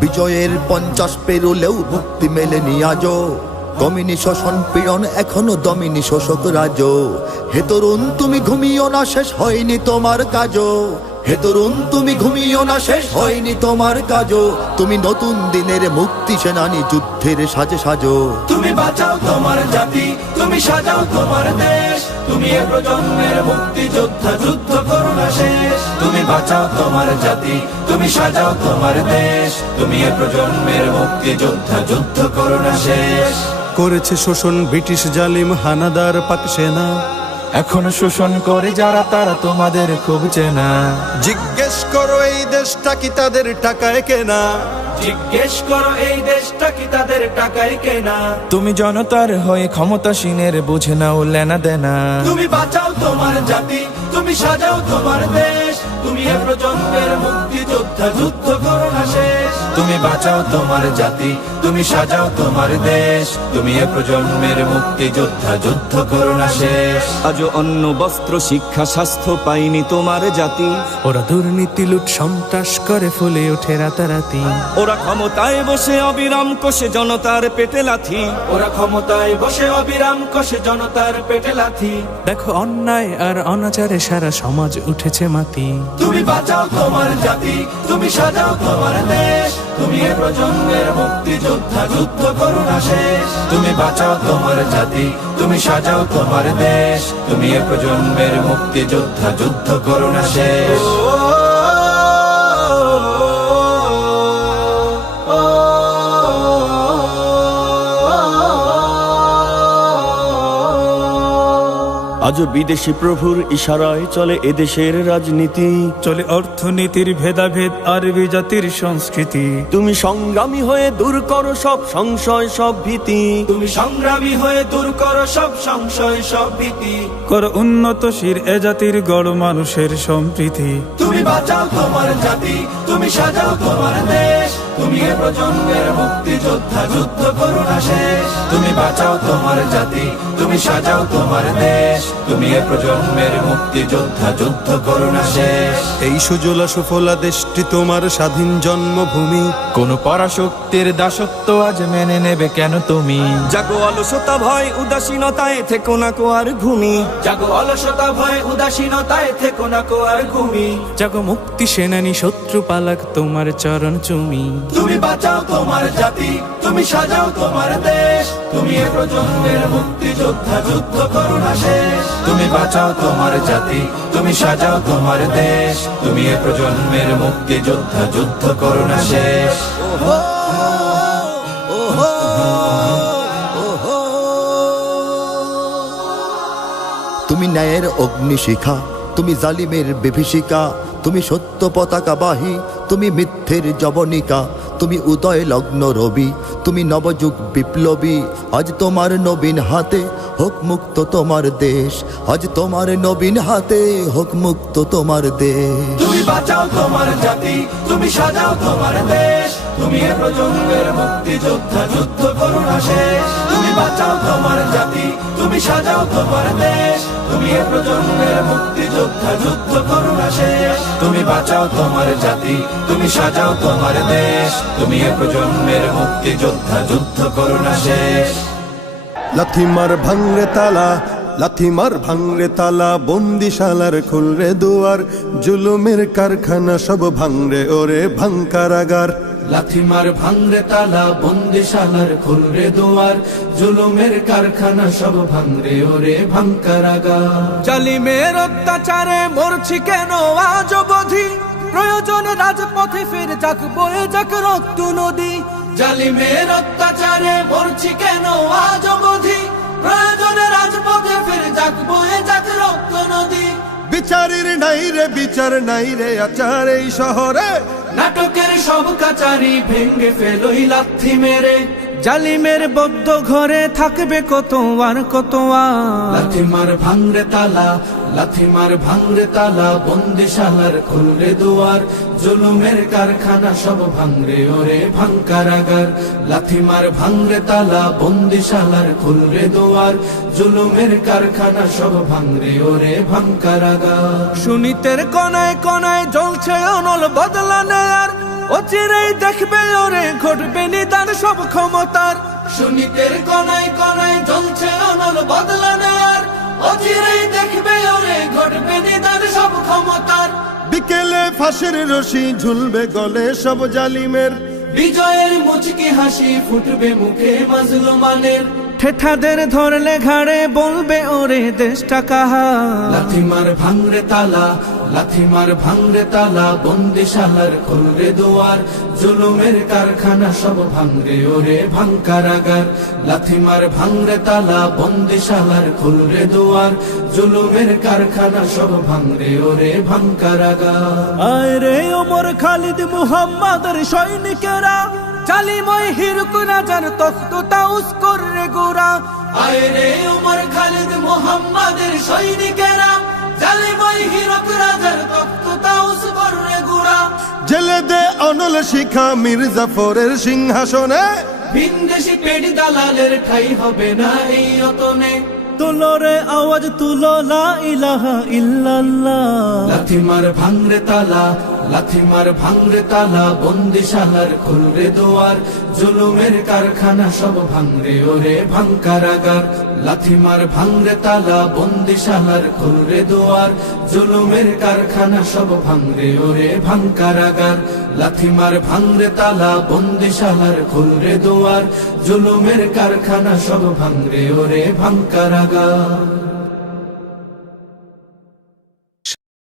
বিজয়ের 50 পেরোলেও মুক্তি মেলেনি আজও, দমিনী শোষণ পীড়ন এখনো দমিনী শোষক রাজ। হে তরুণ তুমি ঘুমিও না, শেষ হয়নি তোমার কাজও। হে তরুণ তুমি ঘুমিও না, শেষ হয়নি তোমার কাজও। তুমি নতুন দিনের মুক্তি সেনানী, যুদ্ধের সাজে সাজো। তুমি বাঁচাও তোমার জাতি, তুমি সাজাও তোমার দেশ, তুমি এ প্রজন্মের মুক্তি যোদ্ধা, যুদ্ধ করো না শেষ। তুমি বাঁচাও তোমার জাতি, তুমি সাজাও তোমার দেশ, তুমি এ প্রজন্মের মুক্তি যোদ্ধা, যুদ্ধ করো না শেষ। করেছে শোষণ ব্রিটিশ জালিম হানাদার পাক সেনা, এখনো শোষণ করে যারা তারা তোমাদের খুব চেনা। জিজ্ঞেস করো এই দেশটা কি তাদের টাকায় কেনা? জিজ্ঞেস করো এই দেশটা কি তাদের টাকায় কেনা? তুমি জনতার হয়ে ক্ষমতাসীনের বুঝে নাও লেনা দেনা। তুমি বাঁচাও তোমার জাতি, তুমি সাজাও তোমার দেশ, তুমি এ প্রজন্মের মুক্তি যোদ্ধা, যুদ্ধ করো না শেষ। তুমি বাঁচাও তোমার জাতি, তুমি সাজাও তোমার দেশ, তুমি এ প্রজন্মের মুক্তি যোদ্ধা, যুদ্ধ করো না শেষ। আজও অন্ন বস্ত্র শিক্ষা স্বাস্থ্য পাইনি তোমার জাতি, ওরা দুর্নীতি লুট সন্ত্রাস করে ফুলে ওঠে রাতারাতি। ওরা ক্ষমতায় বসে অবিরাম কষে জনতার পেটে লাথি, ওরা ক্ষমতায় বসে অবিরাম কষে জনতার পেটে লাথি। দেখো অন্যায় আর অনাচারে সারা সমাজ উঠেছে মাতি। তুমি বাঁচাও তোমার জাতি, তুমি সাজাও তোমার দেশ, তুমি এ প্রজন্মের মুক্তি যোদ্ধা, যুদ্ধ করো না শেষ। তুমি বাঁচাও তোমার জাতি, তুমি সাজাও তোমার দেশ, তুমি এ প্রজন্মের মুক্তি যোদ্ধা, যুদ্ধ করো না শেষ। আজও বিদেশি প্রভুর ইশারায় চলে এদেশের রাজনীতি, চলে অর্থনীতির ভেদাভেদ আরবি জাতির সংস্কৃতি। তুমি সংগ্রামী হয়ে দূর করো সব সংশয় সব ভীতি, তুমি সংগ্রামী হয়ে দূর করো সব সংশয় সব ভীতি। করো উন্নতশীল এ জাতির গড় মানুষের সম্প্রীতি। তুমি বাঁচাও তোমার জাতি, তুমি সাজাও তোমার দেশ, তুমি এ প্রজন্মের মুক্তি যোদ্ধা, যুদ্ধ করো না শেষ। তুমি বাঁচাও তোমার জাতি, তুমি সাজাও তোমার দেশ, তুমি এ প্রজন্মের মুক্তি যোদ্ধা, যুদ্ধ করো না শেষ। এই সুজলা সুফলা দেশটি তোমার স্বাধীন জন্মভূমি, কোন পরাশক্তির দাসত্ব আজ মেনে নেবে কেন তুমি? জাগো অলসতা ভয় উদাসীনতায় থেকো না কো আর ঘুমি, জাগো অলসতা ভয় উদাসীনতায় থেকো না কো আর ঘুমি। জাগো মুক্তি সেনানী শত্রু পালাক তোমার চরণ চুমি। তুমি বাঁচাও তোমার জাতি, তুমি সাজাও তোমার দেশ, তুমি এ প্রজন্মের মুক্তি যোদ্ধা, যুদ্ধ করো না শেষ। তুমি বাঁচাও তোমার জাতি, তুমি সাজাও তোমার দেশ, তুমি এ প্রজন্মের মুক্তি যোদ্ধা, যুদ্ধ করো না শেষ। তুমি ন্যায়ের অগ্নিশিখা, তুমি জালিমের বিভীষিকা, তুমি সত্য পতাকাবাহী, তুমি মিথ্যের জবনিকা, তুমি উদয় লগ্ন রবি, তুমি নবযুগ বিপ্লবী। আজ তোমার নবীন হাতে হোক মুক্ত তোমার দেশ, আজ তোমার নবীন হাতে হোক মুক্ত তোমার দেশ। তুমি বাঁচাও তোমার জাতি, তুমি সাজাও তোমার দেশ, তুমি এ প্রজন্মের মুক্তি যোদ্ধা, যুদ্ধ করো না শেষ। তুমি বাঁচাও তোমার জাতি, তুমি সাজাও তোমার দেশ, তুমি এ প্রজন্মের মুক্তি যোদ্ধা, যুদ্ধ করো না শেষ। তুমি বাঁচাও তোমার জাতি, তুমি সাজাও তোমার দেশ, তুমি এ প্রজন্মের মুক্তি যোদ্ধা, যুদ্ধ করো না শেষ। লাথি মার ভাঙরে তালা, লাথি মার ভাঙরে তালা, বন্দিশালার খুলরে দুয়ার, জুলুমের কারখানা সব ভাঙরে ওরে ভাঙ কারাগার। লাথিমার ভাঙরে তালা, বন্দিশালার খুলরে দুয়ার, জুলুমের কারখানা সব ভাঙরে ওরে ভাঙ কারাগার। জালিমের অত্যাচারে মরছি কেন আজ অবধি, প্রয়োজনে রাজপথে ফের যাক বয়ে যাক রক্ত নদী। জালিমের অত্যাচারে মরছি কেন আজ অবধি, প্রয়োজনে রাজপথে ফের যাক বয়ে যাক রক্ত নদী। বিচারের নাই রে বিচার নাই রে আচার এই শহরে, নাটকের সব কাচারি ভেঙ্গে ফেলোই লাথি মেরে। জালিমের বদ্ধ ঘরে থাকবে কত আর কত আর। লাথিমার ভাঙরে তালা, লাথিমার ভাঙরে তালা, বন্দিশালার খুলরে দুয়ার, জুলুমের কারখানা সব ভাঙরে ওরে ভাঙ কারাগার। লাথিমার ভাঙরে তালা, বন্দিশালার খুলরে দুয়ার, জুলুমের কারখানা সব ভাঙরে ওরে ভাঙ কারাগার। সুনীতের কোনায় কোনায় জ্বলছে অনল বদলা নেয়ার, অচিরেই দেখবে ওরে ঘটবে নিদান সব ক্ষমতার। সুনীতের কনায় কনায় জ্বলছে অনল বদলা নেয়ার, অচিরেই দেখবে ওরে ঘটবে নিদান সব ক্ষমতার। বিকেলে ফাঁসির রশি ঝুলবে গলে সব জালিমের, বিজয়ের মুচকি হাসি ফুটবে মুখে মাজলুমানের। ঠেঠাদের ধরলে ঘাড়ে বলবে ওরে দেশটা কাহার। লাথিমার ভাঙরে তালা, লাথিমার ভাঙরে তালা, বন্দিশালার খুলরে দুয়ার, জুলুমের কারখানা সব ভাঙরে ওরে ভাঙ কারাগার। লাথিমার ভাঙরে তালা, বন্দিশালার খুলরে দুয়ার, জুলুমের কারখানা সব ভাঙরে ওরে ভাঙ কারাগার। আয় রে ওমর খালিদ মুহাম্মাদের সৈনিকেরা, জালিময় হিরক রাজার তখ্ত তাউস করে গোরা। আয় রে উমর খালিদ মুহাম্মাদের সৈনিকেরা, জালিময় হিরক রাজার তখ্ত তাউস করে গোরা। জেলে দে অনল শিখা মীর জাফরের সিংহাসনে, ভিনদেশি পেট দালালের ঠাই হবে না এই অতনে। তুলো রে আওয়াজ তুলো, লা ইলাহা ইল্লাল্লাহ। লাথিমার ভাঙরে তালা, লাথিমার ভাঙরে তালা, বন্দিশালার খুলরে দুয়ার, জুলুমের কারখানা সব ভাঙরে ওরে ভাঙ কারাগার। লাথিমার ভাঙরে তালা, বন্দিশালার খুলরে দুয়ার, জুলুমের কারখানা সব ভাঙরে ওরে ভাঙ কারাগার। লাথিমার ভাঙরে তালা, বন্দিশালার খুলরে দুয়ার, জুলুমের কারখানা সব ভাঙরে ওরে ভাঙ কারাগার।